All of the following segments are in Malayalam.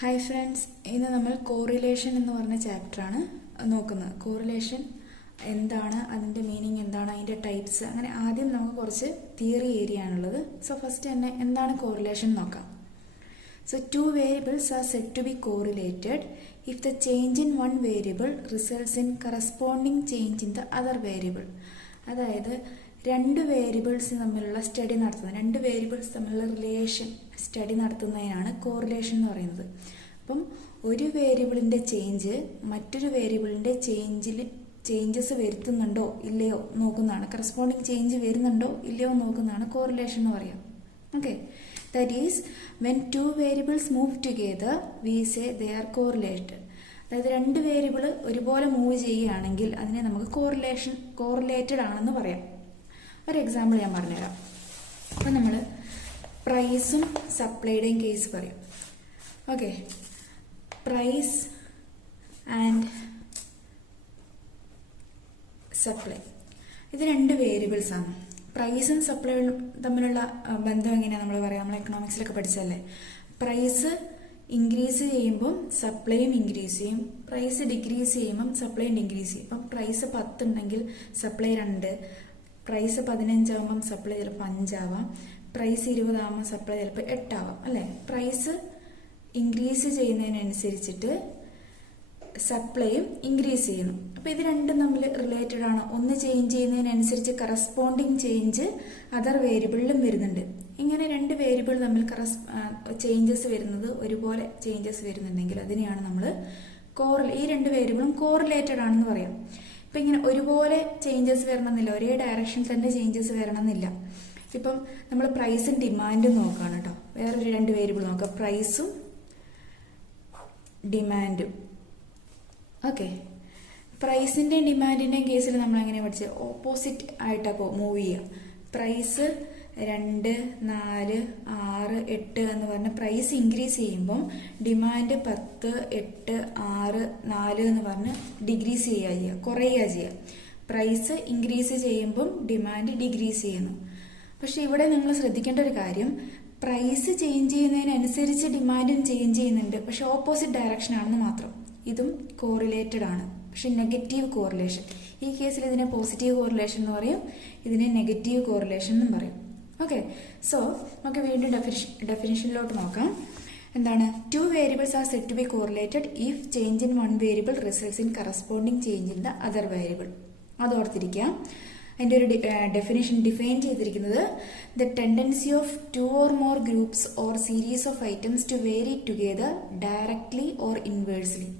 ഹായ് ഫ്രണ്ട്സ്, ഇന്ന് നമ്മൾ കോറിലേഷൻ എന്ന് പറഞ്ഞ ചാപ്റ്ററാണ് നോക്കുന്നത്. കോറിലേഷൻ എന്താണ്, അതിൻ്റെ മീനിങ് എന്താണ്, അതിൻ്റെ ടൈപ്സ്, അങ്ങനെ ആദ്യം നമുക്ക് കുറച്ച് തിയറി ഏരിയ ആണുള്ളത്. സോ ഫസ്റ്റ് തന്നെ എന്താണ് കോറിലേഷൻ നോക്കാം. So two variables are said to be correlated if the change in one variable results in corresponding change in the other variable. അതായത് രണ്ട് വേരിയബിൾസ് തമ്മിലുള്ള സ്റ്റഡി നടത്തുന്നത്, രണ്ട് വേരിയബിൾസ് തമ്മിലുള്ള റിലേഷൻ സ്റ്റഡി നടത്തുന്നതിനാണ് കോറിലേഷൻ എന്ന് പറയുന്നത്. അപ്പം ഒരു വേരിയബിളിൻ്റെ ചേഞ്ച് മറ്റൊരു വേരിയബിളിൻ്റെ ചേഞ്ചസ് വരുത്തുന്നുണ്ടോ ഇല്ലയോ നോക്കുന്നതാണ്, കറസ്പോണ്ടിങ് ചേഞ്ച് വരുന്നുണ്ടോ ഇല്ലയോ നോക്കുന്നതാണ് കോറിലേഷൻ എന്ന് പറയാം. Okay, that is when two variables move together we say they are correlated. അതായത് രണ്ട് വേരിയബിൾ ഒരുപോലെ മൂവ് ചെയ്യുകയാണെങ്കിൽ അതിനെ നമുക്ക് കോറിലേറ്റഡ് ആണെന്ന് പറയാം. ഒരു എക്സാമ്പിൾ ഞാൻ പറഞ്ഞുതരാം. അപ്പം നമ്മൾ പ്രൈസും സപ്ലൈയുടെയും കേസ് പറയും. ഓക്കെ, പ്രൈസ് ആൻഡ് സപ്ലൈ ഇത് രണ്ട് വേരിയബിൾസ് ആണ്. പ്രൈസും സപ്ലൈയും തമ്മിലുള്ള ബന്ധം എങ്ങനെയാണ് നമ്മൾ പറയാം, നമ്മൾ എക്കണോമിക്സിലൊക്കെ പഠിച്ചല്ലേ. പ്രൈസ് ഇൻക്രീസ് ചെയ്യുമ്പം സപ്ലൈയും ഇൻക്രീസ് ചെയ്യും, പ്രൈസ് ഡിക്രീസ് ചെയ്യുമ്പം സപ്ലൈയും ഡിക്രീസ് ചെയ്യും. ഇപ്പം പ്രൈസ് 10 ഉണ്ടെങ്കിൽ സപ്ലൈ 2, പ്രൈസ് 15 ആകുമ്പം സപ്ലൈ ചിലപ്പോൾ 5 ആവാം, പ്രൈസ് 20 ആകുമ്പോൾ സപ്ലൈ ചിലപ്പോൾ 8 ആവാം അല്ലേ. പ്രൈസ് ഇൻക്രീസ് ചെയ്യുന്നതിനനുസരിച്ചിട്ട് സപ്ലൈയും ഇൻക്രീസ് ചെയ്യുന്നു. അപ്പോൾ ഇത് രണ്ടും തമ്മിൽ റിലേറ്റഡ് ആണ്. ഒന്ന് ചേഞ്ച് ചെയ്യുന്നതിനനുസരിച്ച് കറസ്പോണ്ടിങ് ചേഞ്ച് അതർ വേരിയബിളിലും വരുന്നുണ്ട്. ഇങ്ങനെ രണ്ട് വേരിയബിൾ തമ്മിൽ ചേഞ്ചസ് വരുന്നത്, ഒരുപോലെ ചേഞ്ചസ് വരുന്നുണ്ടെങ്കിൽ അതിനെയാണ് നമ്മൾ ഈ രണ്ട് വേരിയബിളും കോറിലേറ്റഡ് ആണെന്ന് പറയാം. ഇപ്പം ഇങ്ങനെ ഒരുപോലെ ചേഞ്ചസ് വരണമെന്നില്ല, ഒരേ ഡയറക്ഷനിൽ തന്നെ ചേഞ്ചസ് വരണമെന്നില്ല. ഇപ്പം നമ്മൾ പ്രൈസും ഡിമാൻഡും നോക്കുകയാണ് കേട്ടോ. വേറൊരു രണ്ട് വേരിയബിൾ നോക്കാം, പ്രൈസും ഡിമാൻഡും. ഓക്കെ, പ്രൈസിൻ്റെയും ഡിമാൻഡിൻ്റെയും കേസിൽ നമ്മൾ എങ്ങനെ പഠിച്ചത്, ഓപ്പോസിറ്റ് ആയിട്ടാണ് മൂവ് ചെയ്യുക. പ്രൈസ് 2, 4, 6, 8 എന്ന് പറഞ്ഞ പ്രൈസ് ഇൻക്രീസ് ചെയ്യുമ്പം ഡിമാൻഡ് 10, 8, 6, 4 എന്ന് പറഞ്ഞ് ഡിക്രീസ് ചെയ്യുക, കുറയുക ചെയ്യുക. പ്രൈസ് ഇൻക്രീസ് ചെയ്യുമ്പം ഡിമാൻഡ് ഡിക്രീസ് ചെയ്യുന്നു. പക്ഷെ ഇവിടെ നിങ്ങൾ ശ്രദ്ധിക്കേണ്ട ഒരു കാര്യം, പ്രൈസ് ചേഞ്ച് ചെയ്യുന്നതിനനുസരിച്ച് ഡിമാൻഡും ചേഞ്ച് ചെയ്യുന്നുണ്ട്, പക്ഷെ ഓപ്പോസിറ്റ് ഡയറക്ഷൻ ആണെന്ന് മാത്രം. ഇതും കോറിലേറ്റഡ് ആണ്, പക്ഷെ നെഗറ്റീവ് കോറിലേഷൻ. ഈ കേസിൽ ഇതിനെ പോസിറ്റീവ് കോറിലേഷൻ എന്ന് പറയും, ഇതിനെ നെഗറ്റീവ് കോറിലേഷൻ എന്നും പറയും. ഓക്കെ, സോ നമുക്ക് വീണ്ടും ഡെഫിനിഷനിലോട്ട് നോക്കാം. എന്താണ്, two variables are said to be correlated if change in one variable results in corresponding change in the other variable. അത് ഓർത്തിരിക്കാം. അതിൻ്റെ ഒരു ഡെഫിനിഷൻ ഡിഫൈൻ ചെയ്തിരിക്കുന്നത്, the tendency of 2 or more groups or series of items to vary together directly or inversely.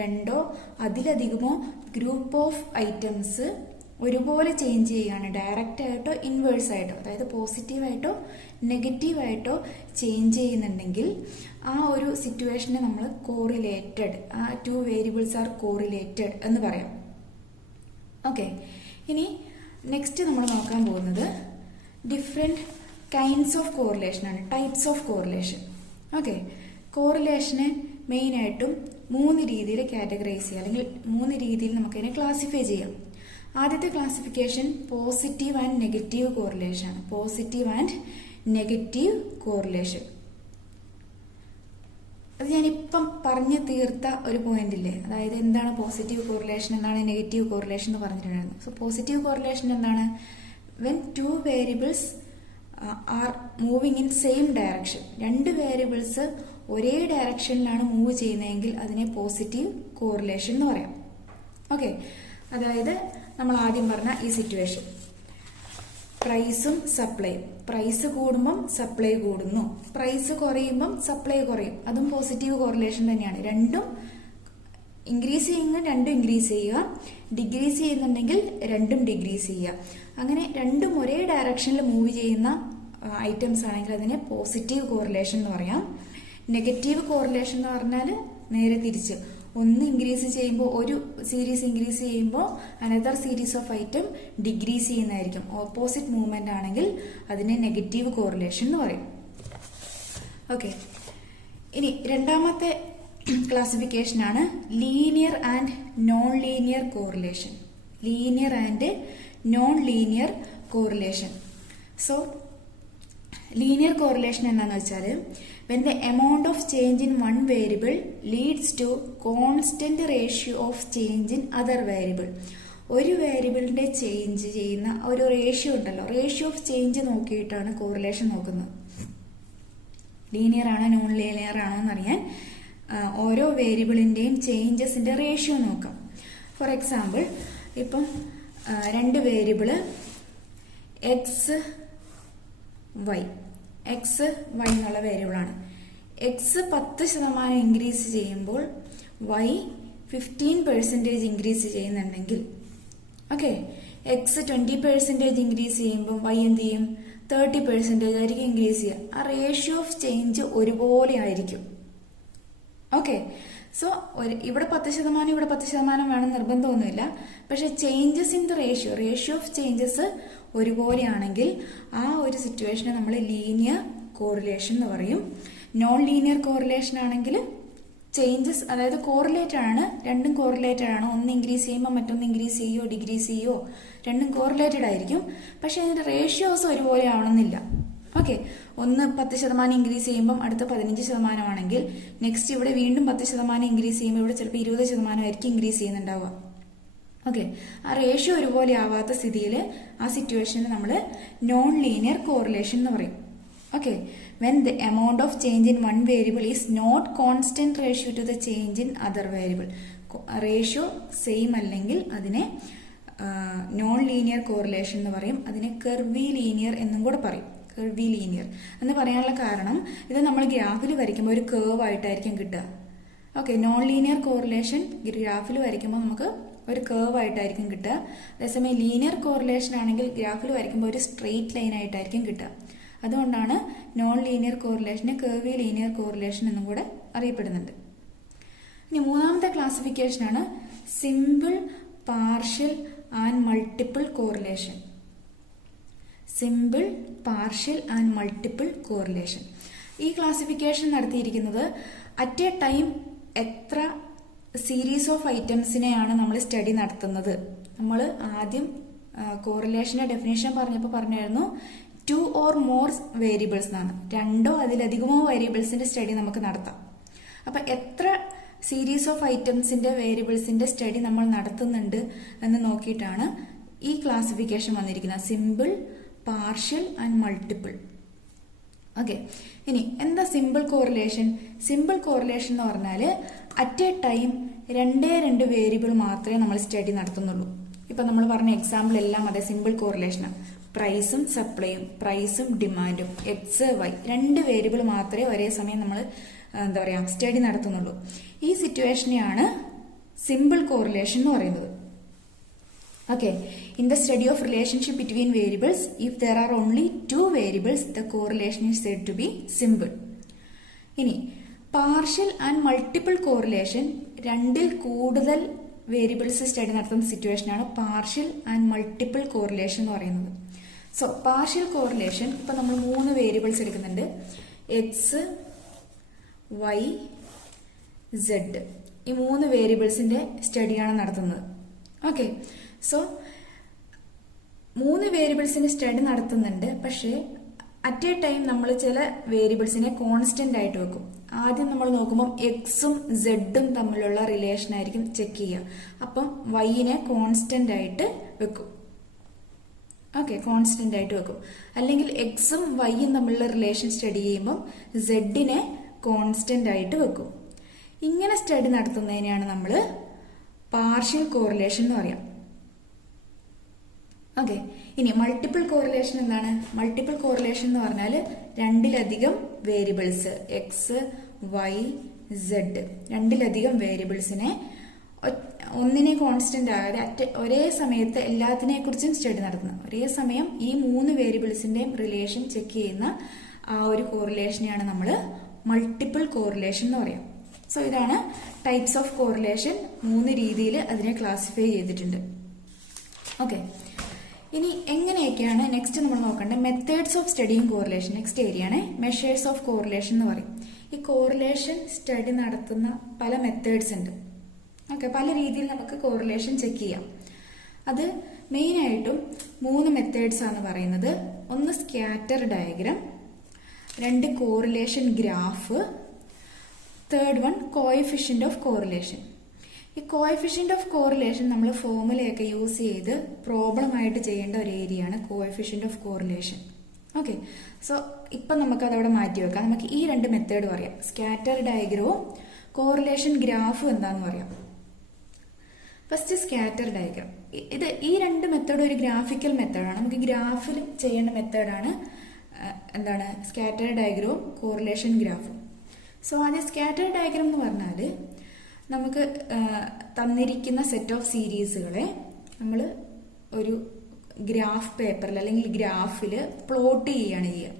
രണ്ടോ അതിലധികമോ ഗ്രൂപ്പ് ഓഫ് ഐറ്റംസ് ഒരുപോലെ ചേഞ്ച് ചെയ്യുകയാണ്, ഡയറക്റ്റ് ആയിട്ടോ ഇൻവേഴ്സ് ആയിട്ടോ, അതായത് പോസിറ്റീവായിട്ടോ നെഗറ്റീവായിട്ടോ ചേഞ്ച് ചെയ്യുന്നുണ്ടെങ്കിൽ ആ ഒരു സിറ്റുവേഷനെ നമ്മൾ കോറിലേറ്റഡ്, ആ ടു വേരിയബിൾസ് ആർ കോറിലേറ്റഡ് എന്ന് പറയാം. ഓക്കെ, ഇനി നെക്സ്റ്റ് നമ്മൾ നോക്കാൻ പോകുന്നത് ഡിഫറെൻറ്റ് കൈൻഡ്സ് ഓഫ് കോറിലേഷൻ ആണ്, ടൈപ്സ് ഓഫ് കോറിലേഷൻ. ഓക്കെ, കോറിലേഷനെ മെയിനായിട്ടും 3 രീതിയിൽ കാറ്റഗറൈസ് ചെയ്യാം, അല്ലെങ്കിൽ 3 രീതിയിൽ നമുക്കതിനെ ക്ലാസിഫൈ ചെയ്യാം. ആദ്യത്തെ classification positive and negative correlation ആണ്. പോസിറ്റീവ് ആൻഡ് നെഗറ്റീവ് കോറിലേഷൻ അത് ഞാനിപ്പം പറഞ്ഞു തീർത്ത ഒരു പോയിന്റ് ഇല്ലേ, അതായത് എന്താണ് പോസിറ്റീവ് കോറിലേഷൻ, എന്താണ് നെഗറ്റീവ് കോറിലേഷൻ എന്ന് പറഞ്ഞിട്ടുണ്ടായിരുന്നു. സോ പോസിറ്റീവ് കോറിലേഷൻ എന്താണ്, when to variables are moving in same direction, രണ്ട് വേരിയബിൾസ് ഒരേ ഡയറക്ഷനിലാണ് മൂവ് ചെയ്യുന്നതെങ്കിൽ അതിനെ പോസിറ്റീവ് കോറിലേഷൻ എന്ന് പറയാം. ഓക്കെ, അതായത് നമ്മൾ ആദ്യം പറഞ്ഞ ഈ സിറ്റുവേഷൻ, പ്രൈസും സപ്ലൈയും, പ്രൈസ് കൂടുമ്പം സപ്ലൈ കൂടുന്നു, പ്രൈസ് കുറയുമ്പം സപ്ലൈ കുറയും, അതും പോസിറ്റീവ് കോറിലേഷൻ തന്നെയാണ്. രണ്ടും ഇൻക്രീസ് ചെയ്യുന്ന രണ്ടും ഇൻക്രീസ് ചെയ്യുക, ഡിക്രീസ് ചെയ്യുന്നുണ്ടെങ്കിൽ രണ്ടും ഡിക്രീസ് ചെയ്യുക. അങ്ങനെ രണ്ടും ഒരേ ഡയറക്ഷനിൽ മൂവ് ചെയ്യുന്ന ഐറ്റംസ് ആണെങ്കിൽ അതിനെ പോസിറ്റീവ് കോറിലേഷൻ എന്ന് പറയാം. നെഗറ്റീവ് കോറിലേഷൻ എന്ന് പറഞ്ഞാൽ നേരെ തിരിച്ച്, ഒന്ന് ഇൻക്രീസ് ചെയ്യുമ്പോൾ, ഒരു സീരീസ് ഇൻക്രീസ് ചെയ്യുമ്പോൾ another series of item decrease ചെയ്യുന്നതായിരിക്കും. ഓപ്പോസിറ്റ് മൂവ്മെന്റ് ആണെങ്കിൽ അതിനെ നെഗറ്റീവ് കോറിലേഷൻ എന്ന് പറയും. ഓക്കെ, ഇനി രണ്ടാമത്തെ ക്ലാസിഫിക്കേഷൻ ആണ് linear and non linear correlation. Linear and non linear correlation. So linear correlation എന്താണെന്ന് വെച്ചാൽ when the amount of change in one variable leads to constant ratio of change in other variable. ഒരു വേരിയബിളിന്റെ ചേഞ്ച് ചെയ്യുന്ന ഒരു റേഷ്യോ ഉണ്ടല്ലോ, റേഷ്യോ ഓഫ് ചേഞ്ച് നോക്കിയിട്ടാണ് കോറിലേഷൻ നോക്കുന്നത്. ലീനിയർ ആണോ നോൺ ലീനിയർ ആണോ എന്നറിയാൻ ഓരോ വേരിയബിളിന്റെയും ചേഞ്ചസിന്റെ റേഷ്യോ നോക്കാം. ഫോർ എക്സാമ്പിൾ, ഇപ്പം രണ്ട് വേരിയബിള് എക്സ് വൈ എന്നുള്ള വേരിയബിളാണ്. എക്സ് 10% ഇൻക്രീസ് ചെയ്യുമ്പോൾ വൈ 15% ഇൻക്രീസ് ചെയ്യുന്നുണ്ടെങ്കിൽ, ഓക്കെ, എക്സ് 20% ഇൻക്രീസ് ചെയ്യുമ്പോൾ വൈ എന്ത് ചെയ്യും? 30% ആയിരിക്കും ഇൻക്രീസ് ചെയ്യുക. ആ റേഷ്യോ ഓഫ് ചേഞ്ച് ഒരുപോലെ ആയിരിക്കും. ഓക്കെ, സോ ഇവിടെ 10% ഇവിടെ 10% വേണം നിർബന്ധമൊന്നുമില്ല. പക്ഷെ changes in the ratio of changes ഒരുപോലെയാണെങ്കിൽ ആ ഒരു സിറ്റുവേഷനെ നമ്മൾ ലീനിയർ കോറിലേഷൻ എന്ന് പറയും. നോൺ ലീനിയർ കോറിലേഷൻ ആണെങ്കിൽ ചേഞ്ചസ്, അതായത് കോറിലേറ്റഡ് ആണ്, രണ്ടും കോറിലേറ്റഡ് ആണ്. ഒന്ന് ഇൻക്രീസ് ചെയ്യുമ്പോൾ മറ്റൊന്ന് ഇൻക്രീസ് ചെയ്യോ ഡിക്രീസ് ചെയ്യോ, രണ്ടും കോറിലേറ്റഡ് ആയിരിക്കും. പക്ഷെ അതിന്റെ റേഷ്യോസ് ഒരുപോലെ ആവണമെന്നില്ല. ഓക്കെ, ഒന്ന് 10% ഇൻക്രീസ് ചെയ്യുമ്പോൾ അടുത്ത 15% ആണെങ്കിൽ നെക്സ്റ്റ് ഇവിടെ വീണ്ടും 10% ഇൻക്രീസ് ചെയ്യുമ്പോൾ ഇവിടെ ചിലപ്പോൾ 20% ആയിരിക്കും ഇൻക്രീസ് ചെയ്യുന്നുണ്ടാവുക. ഓക്കെ, ആ റേഷ്യോ ഒരുപോലെ ആവാത്ത സ്ഥിതിയിൽ ആ സിറ്റുവേഷന് നമ്മൾ നോൺ ലീനിയർ കോറിലേഷൻ എന്ന് പറയും. Okay, when the amount of change in one variable is not constant ratio to the change in other variable. Ratio same അല്ലെങ്കിൽ അതിനെ നോൺ ലീനിയർ കോറിലേഷൻ എന്ന് പറയും. അതിനെ കർവി ലീനിയർ എന്നും കൂടെ പറയും. കർവി ലീനിയർ എന്ന് പറയാനുള്ള കാരണം ഇത് നമ്മൾ ഗ്രാഫിൽ വരയ്ക്കുമ്പോൾ ഒരു കേർവ് ആയിട്ടായിരിക്കും കിട്ടുക. ഓക്കെ, നോൺ ലീനിയർ കോറിലേഷൻ ഗ്രാഫിൽ വരയ്ക്കുമ്പോൾ നമുക്ക് ഒരു കേർവ് ആയിട്ടായിരിക്കും കിട്ടുക. അതേസമയം ലീനിയർ കോറിലേഷൻ ആണെങ്കിൽ ഗ്രാഫിൽ വരയ്ക്കുമ്പോൾ ഒരു സ്ട്രെയിറ്റ് ലൈൻ ആയിട്ടായിരിക്കും കിട്ടുക. അതുകൊണ്ടാണ് നോൺ ലീനിയർ കോറിലേഷനെ കർവി ലീനിയർ കോറിലേഷൻ എന്നും കൂടെ അറിയപ്പെടുന്നുണ്ട്. ഇനി മൂന്നാമത്തെ ക്ലാസിഫിക്കേഷനാണ് simple, partial and multiple correlation. Simple, partial and multiple correlation. ഈ ക്ലാസിഫിക്കേഷൻ നടത്തിയിരിക്കുന്നത് അറ്റ് എ ടൈം എത്ര സീരീസ് ഓഫ് ഐറ്റംസിനെയാണ് നമ്മൾ സ്റ്റഡി നടത്തുന്നത്. നമ്മൾ ആദ്യം കോറിലേഷന്റെ ഡെഫിനേഷൻ പറഞ്ഞപ്പോൾ പറഞ്ഞായിരുന്നു 2 or more വേരിയബിൾസ് എന്നാണ്. 2 അതിലധികമോ വേരിയബിൾസിന്റെ സ്റ്റഡി നമുക്ക് നടത്താം. അപ്പൊ എത്ര സീരീസ് ഓഫ് ഐറ്റംസിന്റെ വേരിയബിൾസിന്റെ സ്റ്റഡി നമ്മൾ നടത്തുന്നുണ്ട് എന്ന് നോക്കിയിട്ടാണ് ഈ ക്ലാസിഫിക്കേഷൻ വന്നിരിക്കുന്നത്. Simple, partial and multiple. Okay, ഇനി എന്താ സിമ്പിൾ കോറിലേഷൻ? സിമ്പിൾ കോറിലേഷൻ എന്ന് പറഞ്ഞാൽ അറ്റ് എ ടൈം 2 വേരിയബിൾ മാത്രമേ നമ്മൾ സ്റ്റഡി നടത്തുന്നുള്ളൂ. ഇപ്പൊ നമ്മൾ പറഞ്ഞ എക്സാമ്പിൾ എല്ലാം അതെ സിമ്പിൾ കോറിലേഷനാണ്. പ്രൈസും സപ്ലൈയും, പ്രൈസും ഡിമാൻഡും, എക്സ് വൈ 2 വേരിയബിൾ മാത്രമേ ഒരേ സമയം നമ്മൾ എന്താ പറയാ സ്റ്റഡി നടത്തുന്നുള്ളൂ. ഈ സിറ്റുവേഷനെയാണ് സിമ്പിൾ കോറിലേഷൻ എന്ന് പറയുന്നത്. Okay, in the study of relationship between variables if there are only 2 variables the correlation is said to be simple. ഇനി പാർഷ്യൽ ആൻഡ് മൾട്ടിപ്പിൾ കോറിലേഷൻ, 2ൽ കൂടുതൽ വേരിയബിൾസ് സ്റ്റഡി നടത്തുന്ന സിറ്റുവേഷനാണ് പാർഷ്യൽ ആൻഡ് മൾട്ടിപ്പിൾ കോറിലേഷൻ എന്ന് പറയുന്നത്. സോ പാർഷ്യൽ കോറിലേഷൻ, ഇപ്പൊ നമ്മൾ 3 വേരിയബിൾസ് എടുക്കുന്നുണ്ട്, എക്സ് വൈ സെഡ്. ഈ 3 വേരിയബിൾസിന്റെ സ്റ്റഡിയാണ് നടത്തുന്നത്. ഓക്കെ, സോ 3 വേരിയബിൾസിന്റെ സ്റ്റഡി നടത്തുന്നുണ്ട്. പക്ഷേ അറ്റ് എ ടൈം നമ്മൾ ചില വേരിയബിൾസിനെ കോൺസ്റ്റന്റ് ആയിട്ട് വെക്കും. ആദ്യം നമ്മൾ നോക്കുമ്പോൾ എക്സും സെഡും തമ്മിലുള്ള റിലേഷൻ ആയിരിക്കും ചെക്ക് ചെയ്യുക. അപ്പം വൈനെ കോൺസ്റ്റന്റ് ആയിട്ട് വെക്കും. ഓക്കെ, കോൺസ്റ്റന്റ് ആയിട്ട് വെക്കും. അല്ലെങ്കിൽ എക്സും വൈയും തമ്മിലുള്ള റിലേഷൻ സ്റ്റഡി ചെയ്യുമ്പോൾ സെഡിനെ കോൺസ്റ്റന്റ് ആയിട്ട് വെക്കും. ഇങ്ങനെ സ്റ്റഡി നടത്തുന്നതിനെയാണ് നമ്മൾ പാർഷ്യൽ കോറിലേഷൻ എന്ന് പറയാം. ഓക്കെ, ഇനി മൾട്ടിപ്പിൾ കോറിലേഷൻ എന്താണ്? മൾട്ടിപ്പിൾ കോറിലേഷൻ എന്ന് പറഞ്ഞാൽ 2ലധികം വേരിയബിൾസ് എക്സ് വൈ സെഡ്, 2ലധികം വേരിയബിൾസിനെ ഒന്നിനെ കോൺസ്റ്റന്റ് ആകാതെ ഒരേ സമയത്ത് എല്ലാത്തിനെ കുറിച്ചും സ്റ്റഡി നടത്തുന്നത്. ഒരേ സമയം ഈ 3 വേരിയബിൾസിന്റെയും റിലേഷൻ ചെക്ക് ചെയ്യുന്ന ആ ഒരു കോറിലേഷനെയാണ് നമ്മൾ മൾട്ടിപ്പിൾ കോറിലേഷൻ എന്ന് പറയാം. സോ ഇതാണ് ടൈപ്സ് ഓഫ് കോറിലേഷൻ. 3 രീതിയിൽ അതിനെ ക്ലാസിഫൈ ചെയ്തിട്ടുണ്ട്. ഓക്കെ, ഇനി എങ്ങനെയൊക്കെയാണ് നെക്സ്റ്റ് നമ്മൾ നോക്കേണ്ടത്? Methods of studying correlation. Next area ആണ് മെഷേഴ്സ് ഓഫ് കോറിലേഷൻ എന്ന് പറയും. ഈ കോറിലേഷൻ സ്റ്റഡി നടത്തുന്ന പല മെത്തേഡ്സ് ഉണ്ട്. ഓക്കെ, പല രീതിയിൽ നമുക്ക് കോറിലേഷൻ ചെക്ക് ചെയ്യാം. അത് മെയിനായിട്ടും 3 മെത്തേഡ്സ് ആണ് പറയുന്നത്. ഒന്ന് scatter diagram, 2 correlation graph, third one coefficient of correlation. ഈ കോഎഫിഷ്യന്റ് ഓഫ് കോറിലേഷൻ നമ്മൾ ഫോർമുലയൊക്കെ യൂസ് ചെയ്ത് പ്രോബ്ലം ആയിട്ട് ചെയ്യേണ്ട ഒരു ഏരിയയാണ് coefficient of correlation. Okay, so ഇപ്പം നമുക്ക് അതവിടെ മാറ്റി വെക്കാം. നമുക്ക് ഈ 2 മെത്തേഡ് പറയാം, സ്കാറ്റർ ഡയഗ്രവും കോറിലേഷൻ ഗ്രാഫും എന്താന്ന് പറയാം. First scatter diagram. ഈ 2 മെത്തേഡ് ഒരു ഗ്രാഫിക്കൽ മെത്തേഡാണ്. നമുക്ക് ഗ്രാഫിൽ ചെയ്യേണ്ട മെത്തേഡാണ് എന്താണ് സ്കാറ്റർ ഡയഗ്രവും കോറിലേഷൻ ഗ്രാഫും. സോ ആദ്യം സ്കാറ്റർ ഡയഗ്രാം എന്ന് പറഞ്ഞാൽ നമുക്ക് തന്നിരിക്കുന്ന സെറ്റ് ഓഫ് സീരീസുകളെ നമ്മൾ ഒരു ഗ്രാഫ് പേപ്പറിൽ അല്ലെങ്കിൽ ഗ്രാഫിൽ പ്ലോട്ട് ചെയ്യുകയാണ് ചെയ്യുക.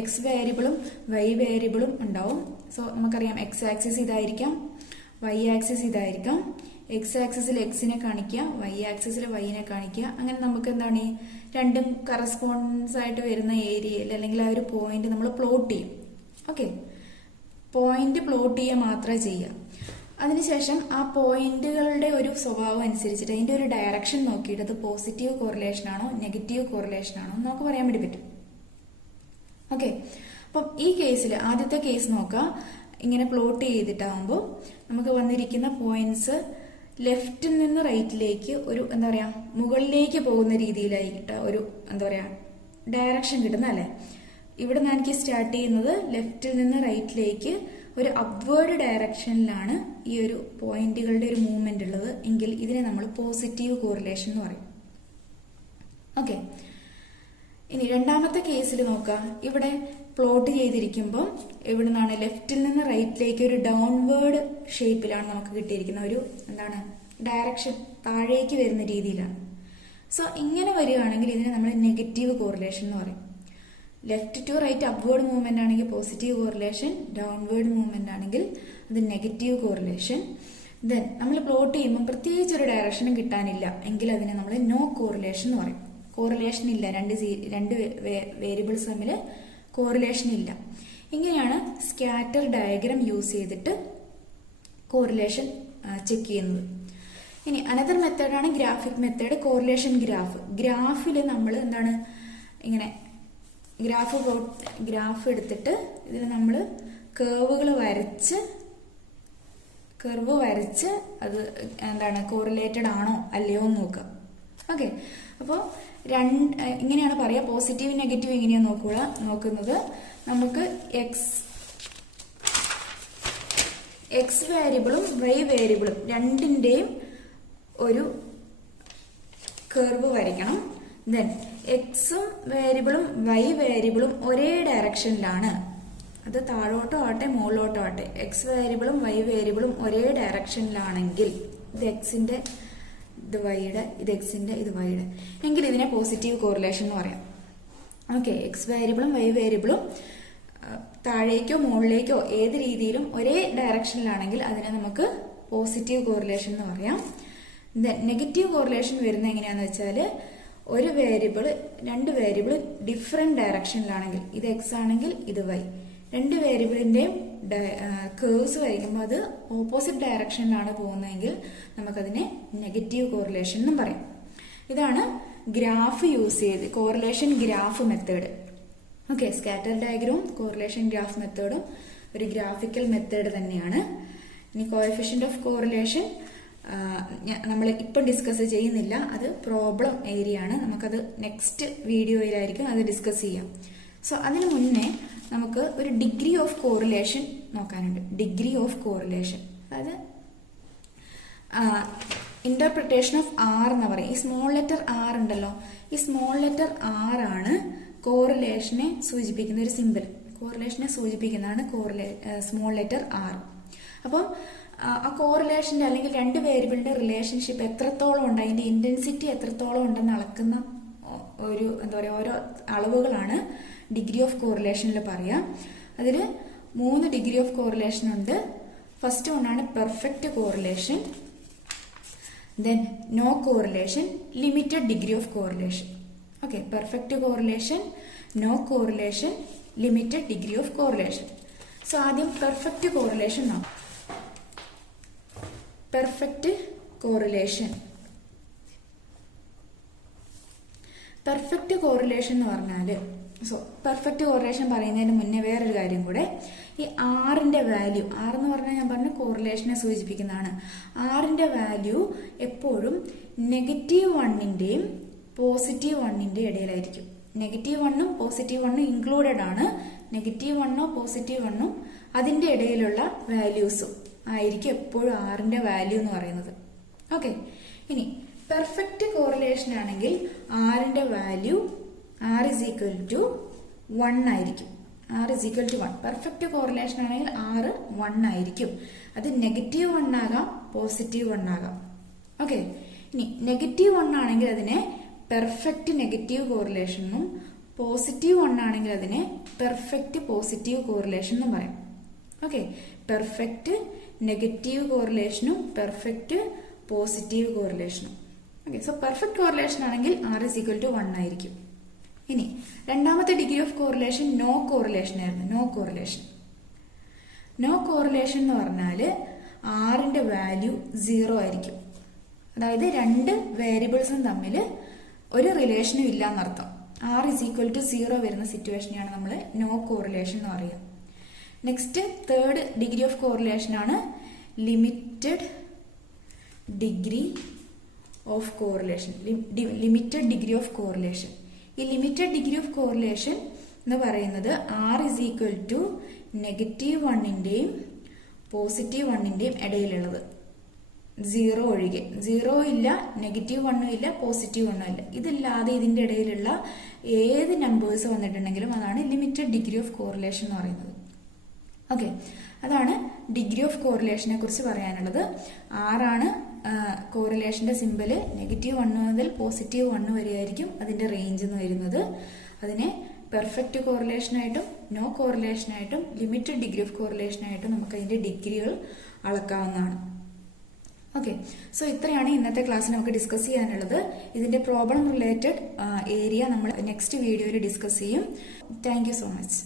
എക്സ് വേരിയബിളും വൈ വേരിയബിളും ഉണ്ടാവും. സോ നമുക്കറിയാം എക്സ് ആക്സിസ് ഇതായിരിക്കാം, വൈ ആക്സിസ് ഇതായിരിക്കാം. എക്സ് ആക്സിസിൽ എക്സിനെ കാണിക്കുക, വൈ ആക്സിസിൽ വൈനെ കാണിക്കുക. അങ്ങനെ നമുക്ക് എന്താണ് ഈ രണ്ടും കറസ്പോണ്ടൻസ് ആയിട്ട് വരുന്ന ഏരിയയിൽ അല്ലെങ്കിൽ ആ ഒരു പോയിന്റ് നമ്മൾ പ്ലോട്ട് ചെയ്യും. ഓക്കെ, പോയിന്റ് പ്ലോട്ട് ചെയ്യുക മാത്രമേ ചെയ്യുക. അതിനുശേഷം ആ പോയിന്റുകളുടെ ഒരു സ്വഭാവം അനുസരിച്ചിട്ട് അതിന്റെ ഒരു ഡയറക്ഷൻ നോക്കിയിട്ട് അത് പോസിറ്റീവ് കോറിലേഷൻ ആണോ നെഗറ്റീവ് കോറിലേഷൻ ആണോ നമുക്ക് പറയാൻ വേണ്ടി പറ്റും. ഓക്കെ, അപ്പം ഈ കേസിൽ ആദ്യത്തെ കേസ് നോക്കാം. ഇങ്ങനെ പ്ലോട്ട് ചെയ്തിട്ടാകുമ്പോൾ നമുക്ക് വന്നിരിക്കുന്ന പോയിന്റ്സ് ലെഫ്റ്റിൽ നിന്ന് റൈറ്റിലേക്ക് ഒരു എന്താ പറയാ മുകളിലേക്ക് പോകുന്ന രീതിയിലായിട്ട് ഒരു എന്താ പറയാ ഡയറക്ഷൻ കിട്ടുന്ന അല്ലേ. ഇവിടെ നിന്ന് എനിക്ക് സ്റ്റാർട്ട് ചെയ്യുന്നത് ലെഫ്റ്റിൽ നിന്ന് റൈറ്റിലേക്ക് ഒരു അപ്വേർഡ് ഡയറക്ഷനിലാണ് ഈ ഒരു പോയിന്റുകളുടെ ഒരു മൂവ്മെന്റ് ഉള്ളത് എങ്കിൽ ഇതിനെ നമ്മൾ പോസിറ്റീവ് കോറിലേഷൻ എന്ന് പറയും. ഓക്കെ, ഇനി രണ്ടാമത്തെ കേസിൽ നോക്കാം. ഇവിടെ പ്ലോട്ട് ചെയ്തിരിക്കുമ്പോൾ ഇവിടെ നിന്നാണ് ലെഫ്റ്റിൽ നിന്ന് റൈറ്റിലേക്ക് ഒരു ഡൗൺവേർഡ് ഷേപ്പിലാണ് നമുക്ക് കിട്ടിയിരിക്കുന്ന ഒരു എന്താണ് ഡയറക്ഷൻ താഴേക്ക് വരുന്ന രീതിയിലാണ്. സോ ഇങ്ങനെ വരികയാണെങ്കിൽ ഇതിനെ നമ്മൾ നെഗറ്റീവ് കോറിലേഷൻ എന്ന് പറയും. Left to right upward movement ആണെങ്കിൽ പോസിറ്റീവ് കോറിലേഷൻ, ഡൗൺവേർഡ് മൂവ്മെന്റ് ആണെങ്കിൽ അത് നെഗറ്റീവ് കോറിലേഷൻ. ദെൻ നമ്മൾ പ്ലോട്ട് ചെയ്യുമ്പോൾ പ്രത്യേകിച്ച് ഒരു ഡയറക്ഷനും കിട്ടാനില്ല എങ്കിൽ അതിനെ നമ്മൾ നോ കോറിലേഷൻ എന്ന് പറയും. കോറിലേഷൻ ഇല്ല, രണ്ട് വേരിയബിൾസ് തമ്മിൽ കോറിലേഷൻ ഇല്ല. ഇങ്ങനെയാണ് സ്കാറ്റർ ഡയഗ്രാം യൂസ് ചെയ്തിട്ട് കോറിലേഷൻ ചെക്ക് ചെയ്യുന്നത്. ഇനി അനദർ മെത്തേഡാണ് ഗ്രാഫിക് മെത്തേഡ്, കോറിലേഷൻ ഗ്രാഫ്. ഗ്രാഫിൽ നമ്മൾ എന്താണ് ഇങ്ങനെ ഗ്രാഫ് എടുത്തിട്ട് ഇതിൽ നമ്മൾ കർവ് വരച്ച് അത് എന്താണ് കോറിലേറ്റഡ് ആണോ അല്ലയോ എന്ന് നോക്കുക. ഓക്കെ, അപ്പോൾ ഇങ്ങനെയാണ് പറയുക. പോസിറ്റീവ് നെഗറ്റീവ് എങ്ങനെയാണ് നോക്കുന്നത്. നമുക്ക് എക്സ് വേരിയബിളും വൈ വേരിയബിളും രണ്ടിന്റെയും ഒരു കർവ് വരയ്ക്കണം. ദെൻ എക്സും വേരിയബിളും വൈ വേരിയബിളും ഒരേ ഡയറക്ഷനിലാണ്. അത് താഴോട്ടോ ആട്ടെ മുകളിലോട്ടോ ആട്ടെ, എക്സ് വേരിയബിളും വൈ വേരിയബിളും ഒരേ ഡയറക്ഷനിലാണെങ്കിൽ ഇത് എക്സിന്റെ ഇത് വൈയുടെ, ഇത് എക്സിന്റെ, ഇത് വൈയുടെ എങ്കിൽ ഇതിനെ പോസിറ്റീവ് കോറിലേഷൻ എന്ന് പറയാം. ഓക്കെ, എക്സ് വേരിയബിളും വൈ വേരിയബിളും താഴേക്കോ മുകളിലേക്കോ ഏത് രീതിയിലും ഒരേ ഡയറക്ഷനിലാണെങ്കിൽ അതിനെ നമുക്ക് പോസിറ്റീവ് കോറിലേഷൻ എന്ന് പറയാം. ദെൻ നെഗറ്റീവ് കോറിലേഷൻ വരുന്നത് എങ്ങനെയാന്ന് വെച്ചാൽ ഒരു വേരിയബിൾ രണ്ട് വേരിയബിൾ ഡിഫറെന്റ് ഡയറക്ഷനിലാണെങ്കിൽ, ഇത് എക്സ് ആണെങ്കിൽ ഇത് വൈ, രണ്ട് വേരിയബിളിന്റെയും കേഴ്സ് വരയ്ക്കുമ്പോൾ അത് ഓപ്പോസിറ്റ് ഡയറക്ഷനിലാണ് പോകുന്നതെങ്കിൽ നമുക്കതിനെ നെഗറ്റീവ് കോറിലേഷൻ എന്നും പറയാം. ഇതാണ് ഗ്രാഫ് യൂസ് ചെയ്ത് correlation graph method. Okay, scatter ഡയഗ്രവും കോറിലേഷൻ ഗ്രാഫ് മെത്തേഡും ഒരു ഗ്രാഫിക്കൽ മെത്തേഡ് തന്നെയാണ്. ഇനി കോഎഫിഷ്യന്റ് ഓഫ് കോറിലേഷൻ നമ്മൾ ഇപ്പം ഡിസ്കസ് ചെയ്യുന്നില്ല, അത് പ്രോബ്ലം ഏരിയ ആണ്. നമുക്കത് നെക്സ്റ്റ് വീഡിയോയിലായിരിക്കും അത് ഡിസ്കസ് ചെയ്യാം. സോ അതിനു മുന്നേ നമുക്ക് ഒരു ഡിഗ്രി ഓഫ് കോറിലേഷൻ നോക്കാനുണ്ട്. ഡിഗ്രി ഓഫ് കോറിലേഷൻ അതായത് ഇന്റർപ്രിട്ടേഷൻ ഓഫ് ആർ എന്ന് പറയും. ഈ സ്മോൾ ലെറ്റർ ആർ ഉണ്ടല്ലോ, ഈ സ്മോൾ ലെറ്റർ ആർ ആണ് കോറിലേഷനെ സൂചിപ്പിക്കുന്ന ഒരു സിമ്പിൾ. കോറിലേഷനെ സൂചിപ്പിക്കുന്നതാണ് സ്മോൾ ലെറ്റർ ആർ. അപ്പം ആ കോറിലേഷന്റെ അല്ലെങ്കിൽ രണ്ട് വേരിയബിളിന്റെ റിലേഷൻഷിപ്പ് എത്രത്തോളം ഉണ്ട്, അതിന്റെ ഇന്റൻസിറ്റി എത്രത്തോളം ഉണ്ടെന്ന് അളക്കുന്ന ഒരു എന്താ പറയുക ഓരോ അളവുകളാണ് ഡിഗ്രി ഓഫ് കോറിലേഷനിൽ പറയാം. അതിൽ 3 ഡിഗ്രി ഓഫ് കോറിലേഷൻ ഉണ്ട്. ഫസ്റ്റ് ഒന്നാണ് perfect correlation, then no correlation, limited degree of correlation. Okay, perfect correlation, no correlation, limited degree of correlation. So ആദ്യം പെർഫെക്റ്റ് കോറിലേഷൻ നോക്കാം. Perfect correlation. പെർഫെക്റ്റ് കോറിലേഷൻ എന്ന് പറഞ്ഞാൽ സോ പെർഫെക്റ്റ് കോറിലേഷൻ പറയുന്നതിന് മുന്നേ വേറൊരു കാര്യം കൂടെ, ഈ ആറിന്റെ വാല്യൂ, എന്ന് പറഞ്ഞാൽ ഞാൻ പറഞ്ഞു കോറിലേഷനെ സൂചിപ്പിക്കുന്നതാണ്. ആറിന്റെ വാല്യൂ എപ്പോഴും -1ന്റെയും +1ന്റെയും ഇടയിലായിരിക്കും. -1ഉം +1ഉം ഇൻക്ലൂഡഡ് ആണ്. -1 +1 അതിന്റെ ഇടയിലുള്ള വാല്യൂസും ആയിരിക്കും എപ്പോഴും ആറിന്റെ വാല്യൂ എന്ന് പറയുന്നത്. ഓക്കെ, ഇനി പെർഫെക്റ്റ് കോറിലേഷൻ ആണെങ്കിൽ ആറിന്റെ value r is equal to 1 ആയിരിക്കും. r is equal to 1. Perfect correlation ആണെങ്കിൽ r 1 ആയിരിക്കും. അത് -1 ആകാം, +1 ആകാം. ഓക്കെ, ഇനി -1 ആണെങ്കിൽ അതിനെ പെർഫെക്റ്റ് നെഗറ്റീവ് കോറിലേഷൻ എന്നും +1 ആണെങ്കിൽ അതിനെ പെർഫെക്റ്റ് പോസിറ്റീവ് കോറിലേഷൻ എന്നും പറയും. ഓക്കെ, പെർഫെക്റ്റ് നെഗറ്റീവ് കോറിലേഷനും പെർഫെക്റ്റ് പോസിറ്റീവ് കോറിലേഷനും. ഓക്കെ, സോ പെർഫെക്റ്റ് കോറിലേഷൻ ആണെങ്കിൽ r is equal to 1 ആയിരിക്കും. ഇനി രണ്ടാമത്തെ degree of correlation no correlation ആയിരുന്നു. നോ കോറിലേഷൻ എന്ന് പറഞ്ഞാൽ ആറിന്റെ വാല്യൂ 0 ആയിരിക്കും. അതായത് രണ്ട് വേരിയബിൾസും തമ്മിൽ ഒരു റിലേഷനും ഇല്ല എന്നർത്ഥം. r is equal to 0 വരുന്ന സിറ്റുവേഷനെയാണ് നമ്മൾ നോ കോറിലേഷൻ എന്ന് പറയുക. Next third degree of correlation ആണ് limited degree of correlation. Limited degree of correlation. ഈ ലിമിറ്റഡ് ഡിഗ്രി ഓഫ് കോറിലേഷൻ എന്ന് പറയുന്നത് r is equal to -1ന്റെയും +1ന്റെയും ഇടയിലുള്ളത്. 0 ഒഴികെ. 0 ഇല്ല, -1 ഇല്ല, +1 ഇല്ല. ഇതില്ലാതെ ഇതിന്റെ ഇടയിലുള്ള ഏത് നമ്പേഴ്സ് വന്നിട്ടുണ്ടെങ്കിലും അതാണ് ലിമിറ്റഡ് ഡിഗ്രി ഓഫ് കോറിലേഷൻ എന്ന് പറയുന്നത്. ഓക്കെ, അതാണ് ഡിഗ്രി ഓഫ് കോറിലേഷനെ കുറിച്ച് പറയാനുള്ളത്. ആറാണ് കോറിലേഷന്റെ സിമ്പല്. -1 മുതൽ +1 വരെ ആയിരിക്കും അതിന്റെ റേഞ്ച് എന്ന് വരുന്നത്. അതിനെ പെർഫെക്റ്റ് കോറിലേഷനായിട്ടും നോ കോറിലേഷനായിട്ടും ലിമിറ്റഡ് ഡിഗ്രി ഓഫ് കോറിലേഷനായിട്ടും നമുക്ക് അതിന്റെ ഡിഗ്രികൾ അളക്കാവുന്നതാണ്. ഓക്കെ, സോ ഇത്രയാണ് ഇന്നത്തെ ക്ലാസ്സിൽ നമുക്ക് ഡിസ്കസ് ചെയ്യാനുള്ളത്. ഇതിന്റെ പ്രോബ്ലം റിലേറ്റഡ് ഏരിയ നമ്മൾ നെക്സ്റ്റ് വീഡിയോയിൽ ഡിസ്കസ് ചെയ്യും. Thank you so much.